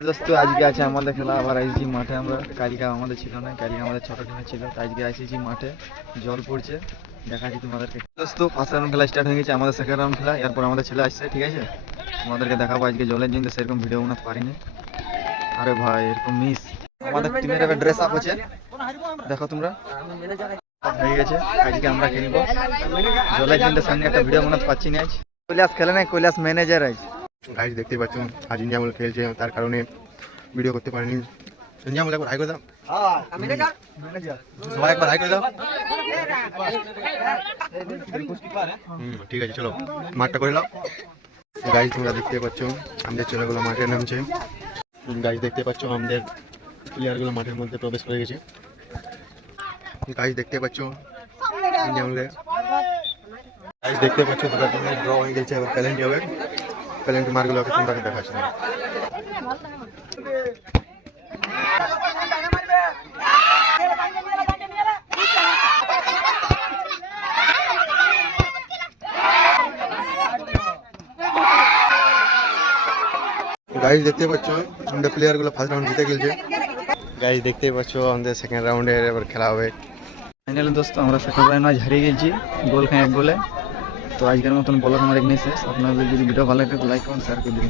দোস্ত আজকে আছে আমাদের খেলা, আবার আইসি মাঠে আমরা। কালকে আমাদের ছিল না, কালকে আমাদের ছোট টিমে ছিল, তাই আজকে আইসিছি মাঠে। জল পড়ছে, দেখাচ্ছি তোমাদেরকে। দোস্ত ফার্স্ট রাউন্ড খেলা স্টার্ট হয়ে গেছে, আমাদের সেকেন্ড রাউন্ড খেলা। এরপর আমাদের ছেলে আসছে, ঠিক আছে? তোমাদেরকে দেখাবো। আজকে জলের জন্য সেরকম ভিডিও বানাতে পারিনি। আরে ভাই এরকম মিস। আমাদের টিমের এবার ড্রেস আপ হচ্ছে, দেখো তোমরা। হয়ে গেছে, আজকে আমরা খেলবো জলের জন্য। সঙ্গে একটা ভিডিও বানাতে পারছি না আজ। কৈলাস খেলে নাই, কৈলাস ম্যানেজার আজ। গাইজ দেখতে পাচ্ছ আজ ইন্ডিয়া খেলছে, তার কারণে ভিডিও করতে পারিনি। ইন্ডিয়া একবার হাই করে দাও, সবাই একবার হাই করে দাও। ঠিক আছে, চলো মাঠটা করে নাও। গাইজ তোমরা দেখতে পাচ্ছ আমাদের ছেলেগুলো মাঠে নামছে। গাইজ দেখতে পাচ্ছ আমাদের প্লেয়ারগুলো মাঠের মধ্যে প্রবেশ করে গেছে। গাইজ দেখতে পাচ্ছ ইন্ডিয়া গাইজ দেখতে পাচ্ছ দুটো টিমের ড্র হয়ে গেছে। এবার প্যালেন্টি হবে, প্যালেন্টি মারগুলোকে তোমরা দেখাচ্ছি না। গাইজ দেখতে পাচ্ছ আমাদের প্লেয়ারগুলো ফার্স্ট রাউন্ড জিতে গেছে। গাইজ দেখতে পাচ্ছ আমাদের সেকেন্ড রাউন্ডের এবার খেলা হবে। ফাইনালি দোস্ত আমরা সেকেন্ড রাউন্ড আজ হারিয়ে গেছি গোল খাই এক গোলে। তো আজকের মতন ব্লগ আমার এখানে শেষ। আপনাদের যদি ভিডিও ভালো লাগে তো লাইক করুন, শেয়ার করে দিন।